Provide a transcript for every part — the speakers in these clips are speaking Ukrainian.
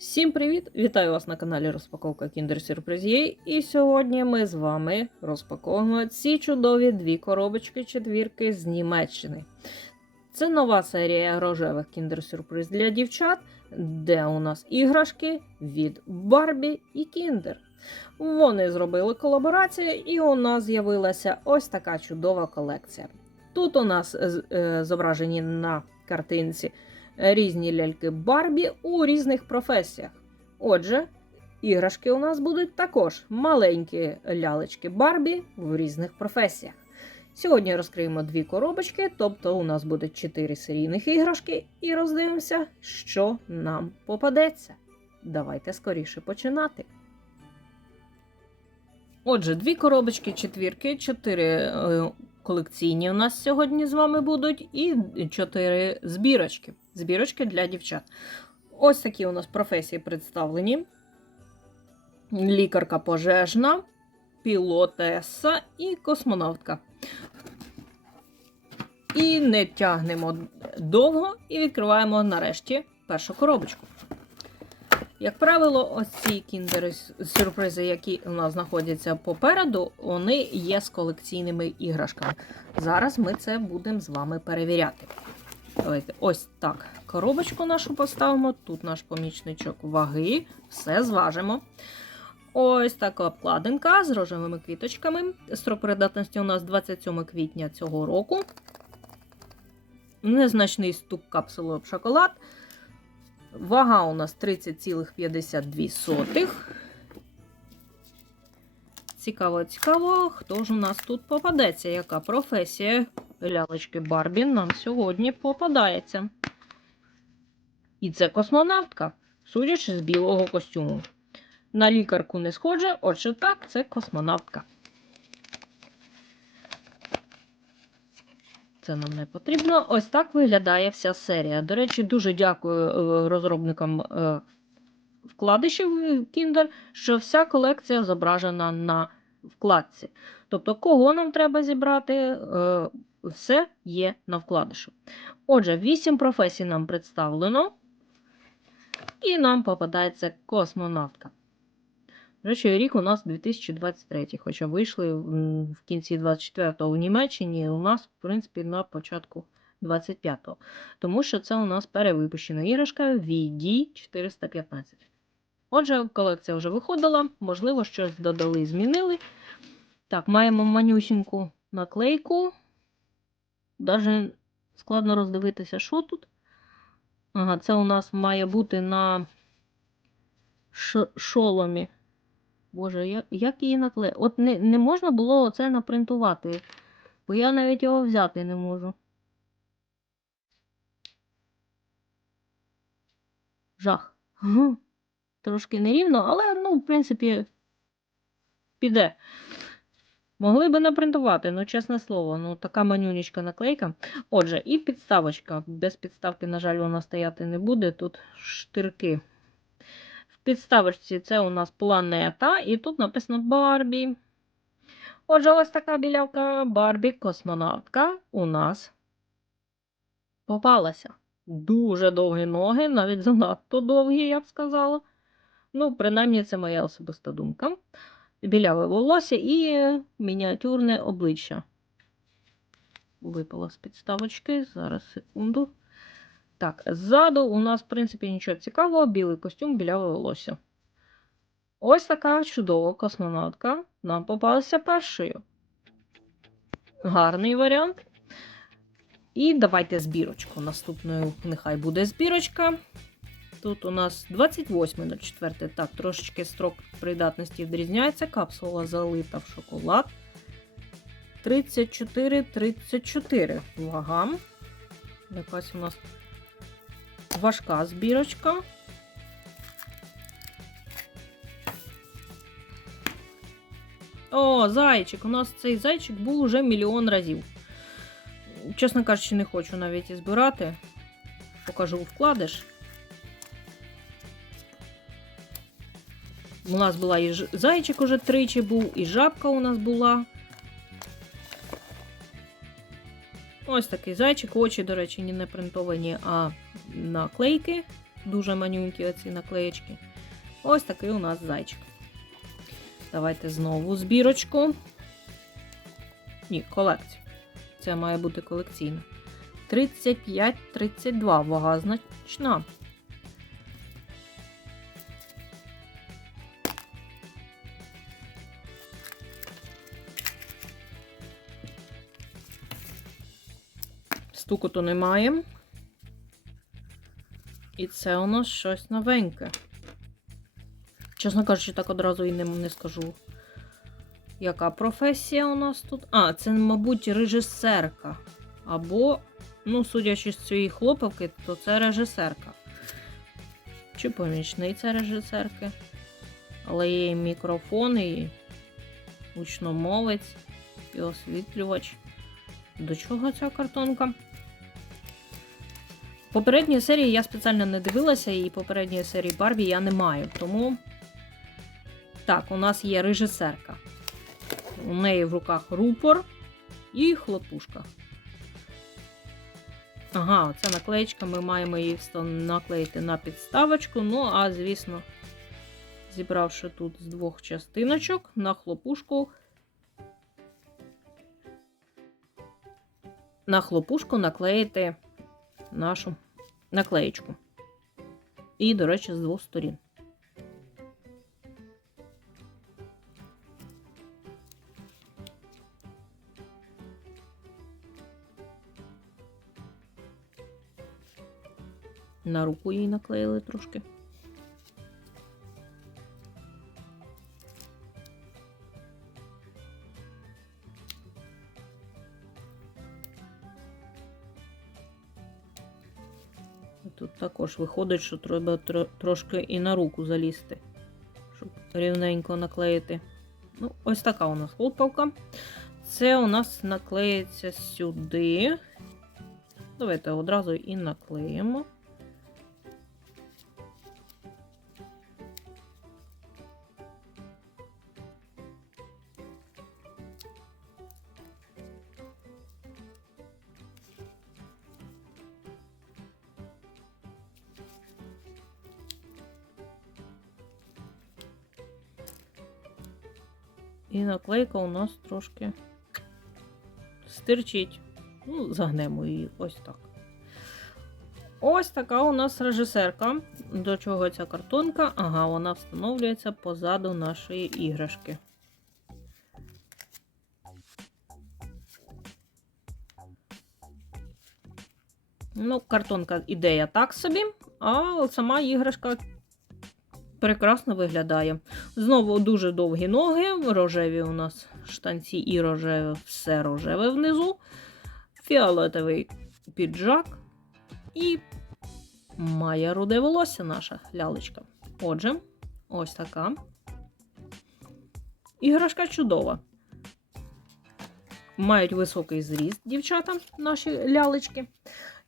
Всім привіт! Вітаю вас на каналі Розпаковка Kinder Surprise І сьогодні ми з вами розпаковуємо ці чудові дві коробочки четвірки з Німеччини. Це нова серія рожевих Kinder Surprise для дівчат, де у нас іграшки від Барбі і Kinder. Вони зробили колаборацію, і у нас з'явилася ось така чудова колекція. Тут у нас е, зображені на картинці різні ляльки Барбі у різних професіях. Отже, іграшки у нас будуть також маленькі лялечки Барбі в різних професіях. Сьогодні розкриємо дві коробочки, тобто у нас буде чотири серійних іграшки, і роздивимося, що нам попадеться. Давайте скоріше починати. Отже, дві коробочки четвірки, чотири е, колекційні у нас сьогодні з вами будуть, і чотири збірочки. Збірочки для дівчат. Ось такі у нас професії представлені: лікарка пожежна, пілотеса і космонавтка. І не тягнемо довго і відкриваємо нарешті першу коробочку. Як правило, ось ці кіндери-сюрпризи, які у нас знаходяться попереду, вони є з колекційними іграшками. Зараз ми це будемо з вами перевіряти. Давайте ось так коробочку нашу поставимо. Тут наш помічничок ваги, все зважимо. Ось така обкладинка з рожевими квіточками. Строк придатності у нас 27 квітня цього року. Незначний стук капсули об шоколад. Вага у нас 30,52. Цікаво, цікаво, хто ж у нас тут попадеться, яка професія лялечки Барбі нам сьогодні попадається. І це космонавтка, судячи з білого костюму. На лікарку не схоже, отже так, це космонавтка. Це нам не потрібно. Ось так виглядає вся серія. До речі, дуже дякую е, розробникам е, вкладишів Kinder, що вся колекція зображена на вкладці. Тобто, кого нам треба зібрати, е, все є на вкладишу. Отже, 8 професій нам представлено, і нам попадається космонавтка. Речі, рік у нас 2023, хоча вийшли в кінці 24-го в Німеччині, у нас, в принципі, на початку 25-го. Тому що це у нас перевипущена іграшка VD 415. Отже, колекція вже виходила, можливо, щось додали, змінили. Так, маємо манюсіньку наклейку. Даже складно роздивитися, що тут. Ага, це у нас має бути на шоломі. Боже, як, як її наклеїти? От не, не можна було оце напринтувати, бо я навіть його взяти не можу. Жах. Трошки нерівно, але, ну, в принципі, піде. Могли би напринтувати, ну, чесне слово, ну, така манюнічка наклейка. Отже, і підставочка. Без підставки, на жаль, вона стояти не буде. Тут штирки. В підставочці це у нас планета, і тут написано Барбі. Отже, ось така білявка Барбі космонавтка у нас попалася. Дуже довгі ноги, навіть занадто довгі, я б сказала. Ну, принаймні, це моя особиста думка. Біляве волосся і мініатюрне обличчя. Випала з підставочки. Зараз секунду. Так, ззаду у нас, в принципі, нічого цікавого, білий костюм, біляве волосся. Ось така чудова космонавтка нам попалася першою. Гарний варіант. І давайте збірочку. Наступною нехай буде збірочка. Тут у нас 28.04. Так, трошечки строк придатності відрізняється. Капсула залита в шоколад. 34-34 вага. Якась у нас важка збірочка. О, зайчик! У нас цей зайчик був уже мільйон разів. Чесно кажучи, не хочу навіть і збирати. Покажу вкладиш. У нас була і ж- зайчик уже тричі був, і жабка у нас була. Ось такий зайчик. Очі, до речі, не принтовані, а наклейки. дуже манюнькі оці наклеєчки. Ось такий у нас зайчик. Давайте знову збірочку. Ні, колекцію. Це має бути колекційна. 35-32. Вага значна. Стукоту немає. І це у нас щось новеньке. Чесно кажучи, так одразу і не, не скажу. Яка професія у нас тут? А, це, мабуть, режисерка. Або, ну, судячи з цієї хлопавки, то це режисерка. Чи помічниця режисерки. Але є і мікрофон, і гучномовець, і освітлювач. До чого ця картонка? Попередньої серії я спеціально не дивилася, і попередньої серії Барбі я не маю. Тому. Так, у нас є режисерка. У неї в руках рупор і хлопушка. Ага, ця наклеєчка, ми маємо її наклеїти на підставочку. Ну, а звісно, зібравши тут з двох частиночок на хлопушку. На хлопушку наклеїти нашу наклеєчку. І, до речі, з двох сторін. На руку їй наклеїли трошки. Також виходить, що треба тро- трошки і на руку залізти, щоб рівненько наклеїти. Ну, ось така у нас лопавка. Це у нас наклеїться сюди. Давайте одразу і наклеїмо. І наклейка у нас трошки стирчить. Ну, загнемо її ось так. Ось така у нас режисерка. До чого ця картонка? Ага, вона встановлюється позаду нашої іграшки. Ну, картонка ідея так собі, а сама іграшка прекрасно виглядає. Знову дуже довгі ноги, рожеві у нас штанці і рожеве, все рожеве внизу, фіолетовий піджак і має руде волосся наша лялечка. Отже, ось така. Іграшка чудова. Мають високий зріст, дівчата, наші лялечки.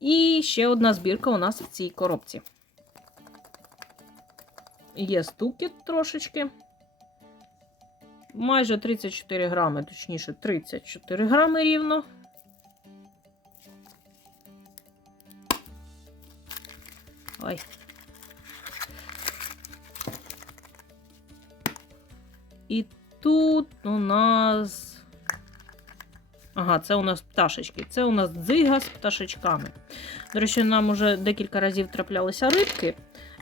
І ще одна збірка у нас в цій коробці. Є стукіт трошечки. Майже 34 грами, точніше, 34 грами рівно. Ой. І тут у нас. Ага, це у нас пташечки. Це у нас дзига з пташечками. До речі, нам уже декілька разів траплялися рибки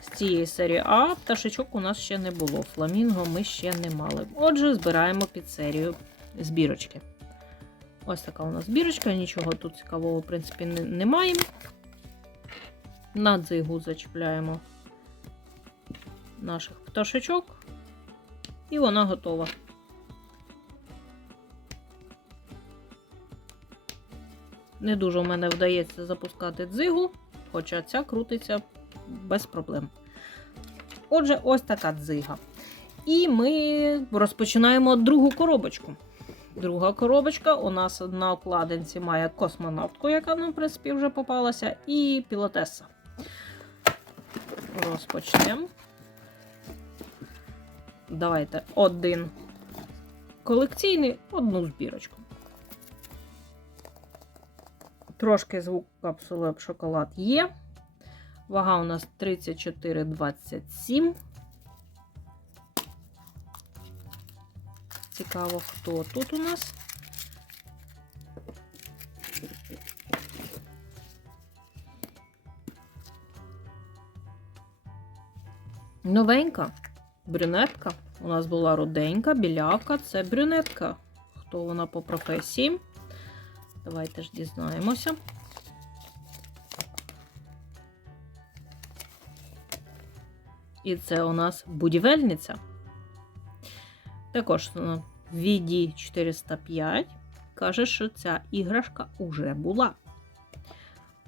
з цієї серії, а пташечок у нас ще не було. Фламінго ми ще не мали. Отже, збираємо під серію збірочки. Ось така у нас збірочка, нічого тут цікавого, в принципі, не- немає. На дзигу зачіпляємо наших пташечок, і вона готова. Не дуже у мене вдається запускати дзигу, хоча ця крутиться без проблем. Отже, ось така дзига. І ми розпочинаємо другу коробочку. Друга коробочка у нас на обкладинці має космонавтку, яка нам, в принципі, вже попалася, і пілотеса. Розпочнемо. Давайте один колекційний, одну збірочку. Трошки звук капсули об шоколад є. Вага у нас 34,27. Цікаво, хто тут у нас. Новенька брюнетка. У нас була руденька, білявка, це брюнетка. Хто вона по професії? Давайте ж дізнаємося. І це у нас будівельниця. Також на VD 405 каже, що ця іграшка уже була.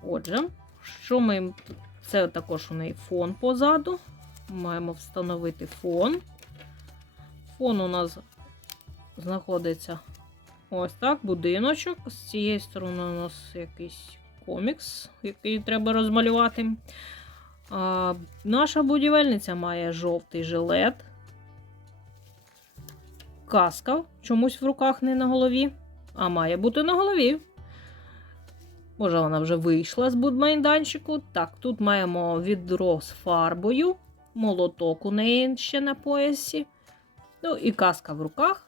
Отже, що ми. Це також у неї фон позаду. Маємо встановити фон. Фон у нас знаходиться ось так, будиночок. З цієї сторони у нас якийсь комікс, який треба розмалювати. А, наша будівельниця має жовтий жилет. Каска чомусь в руках не на голові, а має бути на голові. Може, вона вже вийшла з будмайданчику. Так, тут маємо відро з фарбою, молоток у неї ще на поясі. Ну і каска в руках.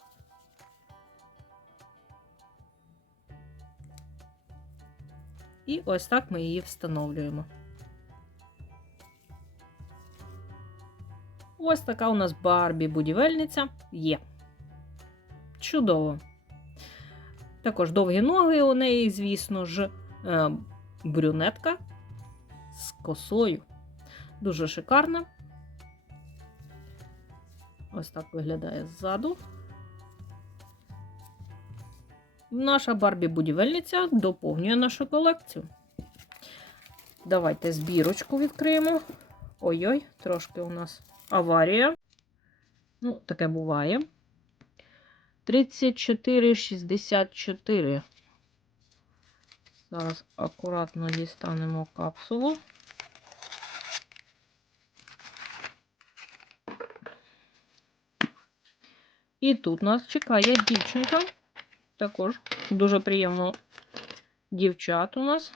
І ось так ми її встановлюємо. Ось така у нас Барбі будівельниця є. Чудово. Також довгі ноги у неї, звісно ж, е, брюнетка з косою. Дуже шикарна. Ось так виглядає ззаду. Наша Барбі-будівельниця доповнює нашу колекцію. Давайте збірочку відкриємо. Ой-ой, трошки у нас аварія. Ну, таке буває. 34,64. Зараз акуратно дістанемо капсулу. І тут нас чекає дівчинка. Також дуже приємно дівчат у нас.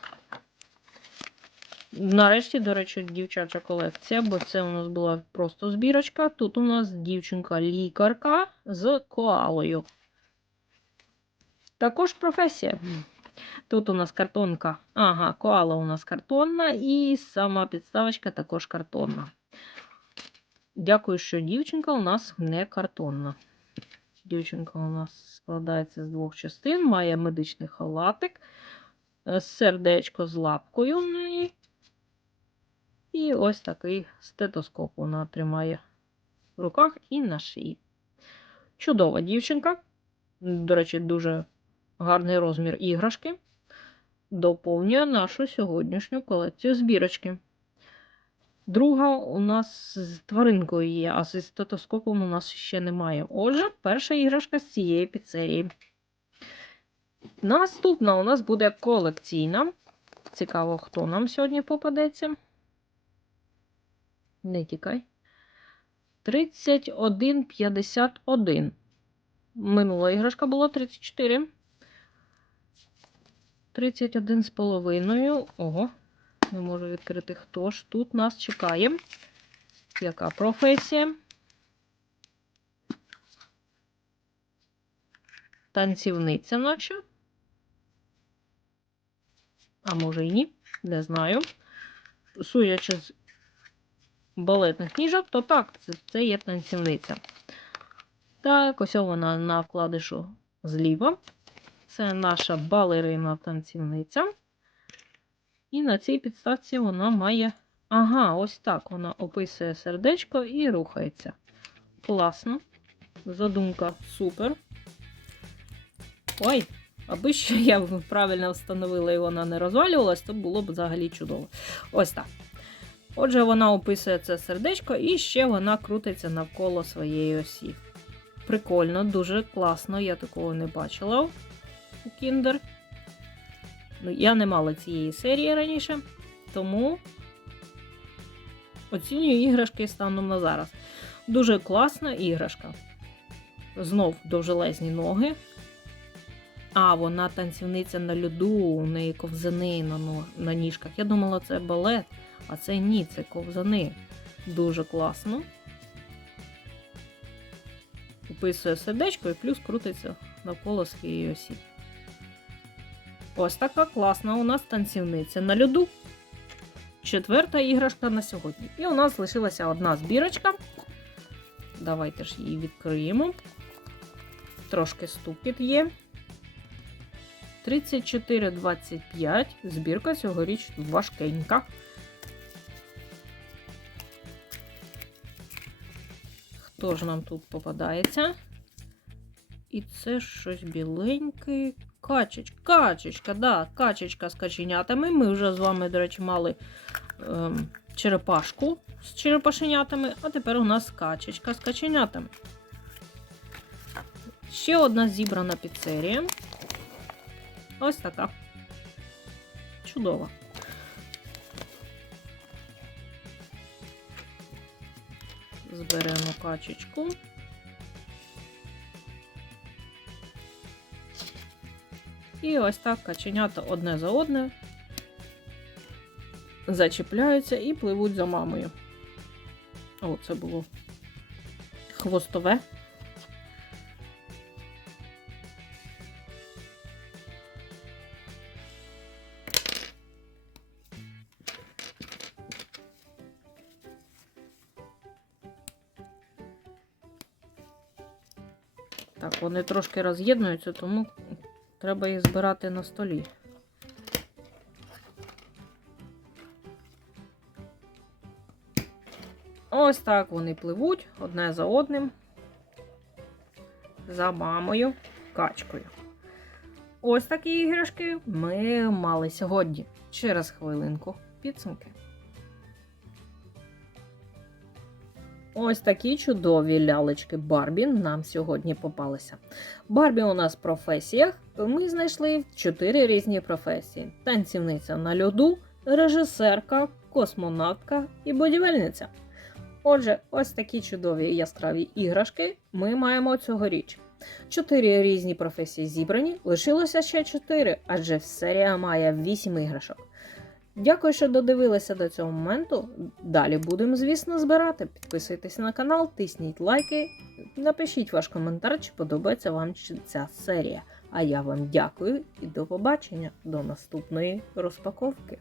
Нарешті, до речі, дівчача колекція, бо це у нас була просто збірочка. Тут у нас дівчинка-лікарка з коалою. Також професія. Тут у нас картонка. Ага, коала у нас картонна, і сама підставочка також картонна. Дякую, що дівчинка у нас не картонна. Дівчинка у нас складається з двох частин, має медичний халатик, е, сердечко з лапкою. І ось такий стетоскоп вона тримає в руках і на шиї. Чудова дівчинка. До речі, дуже гарний розмір іграшки. Доповнює нашу сьогоднішню колекцію збірочки. Друга у нас з тваринкою є, а з стетоскопом у нас ще немає. Отже, перша іграшка з цієї піцерії. Наступна у нас буде колекційна. Цікаво, хто нам сьогодні попадеться. Не тікай. 31,51. Минула іграшка була 34. 31 з половиною. Ого, не можу відкрити, хто ж тут нас чекає. Яка професія? Танцівниця наче. А може і ні, не знаю. Судячи з балетних книжок, то так, це, це є танцівниця. Так, ось вона на вкладишу зліва. Це наша балерина танцівниця. І на цій підставці вона має. Ага, ось так вона описує сердечко і рухається. Класно. Задумка супер. Ой, аби що я правильно встановила і вона не розвалювалась, то було б взагалі чудово. Ось так. Отже, вона описує це сердечко і ще вона крутиться навколо своєї осі. Прикольно, дуже класно, я такого не бачила у Kinder. Ну, я не мала цієї серії раніше, тому оцінюю іграшки станом на зараз. Дуже класна іграшка. Знов довжелезні ноги. А, вона танцівниця на льоду, у неї ковзани на, на ніжках. Я думала, це балет. А це ні, це ковзани. Дуже класно. Описує сердечко і плюс крутиться навколо своєї осі. Ось така класна у нас танцівниця на льоду. Четверта іграшка на сьогодні. І у нас залишилася одна збірочка. Давайте ж її відкриємо. Трошки стукіт є. 34,25. Збірка цьогоріч важкенька. Хто ж нам тут попадається? І це щось біленьке. Качечка, качечка, да, качечка з каченятами. Ми вже з вами, до речі, мали ем, черепашку з черепашенятами, а тепер у нас качечка з каченятами. Ще одна зібрана піцерія. Ось така. Чудова. Зберемо качечку. І ось так каченята одне за одне зачіпляються і пливуть за мамою. О, це було хвостове. Вони трошки роз'єднуються, тому треба їх збирати на столі. Ось так вони пливуть одне за одним, за мамою качкою. Ось такі іграшки ми мали сьогодні. Через хвилинку підсумки. Ось такі чудові лялечки Барбі нам сьогодні попалися. Барбі у нас в професіях. Ми знайшли чотири різні професії: танцівниця на льоду, режисерка, космонавтка і будівельниця. Отже, ось такі чудові яскраві іграшки ми маємо цьогоріч. Чотири різні професії зібрані, лишилося ще чотири, адже серія має вісім іграшок. Дякую, що додивилися до цього моменту. Далі будемо, звісно, збирати. Підписуйтесь на канал, тисніть лайки, напишіть ваш коментар, чи подобається вам ця серія. А я вам дякую і до побачення до наступної розпаковки.